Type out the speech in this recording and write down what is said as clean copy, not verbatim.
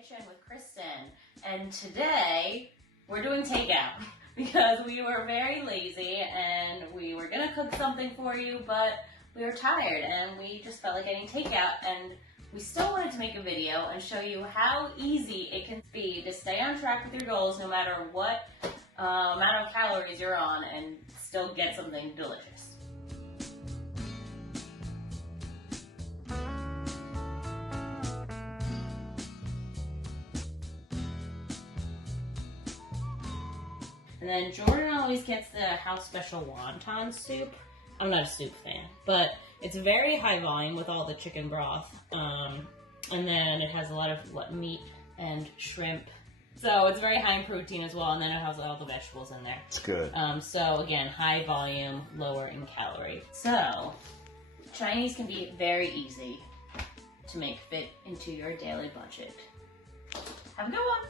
kitchen with Kristen, and today we're doing takeout because we were very lazy and we were gonna cook something for you, but we were tired and we just felt like getting takeout, and we still wanted to make a video and show you how easy it can be to stay on track with your goals no matter what amount of calories you're on and still get something delicious. And then Jordan always gets the house special wonton soup. I'm not a soup fan, but it's very high volume with all the chicken broth. And then it has a lot of meat and shrimp. So it's very high in protein as well, and then it has all the vegetables in there. It's good. So again, high volume, lower in calorie. So Chinese can be very easy to make fit into your daily budget. Have a good one.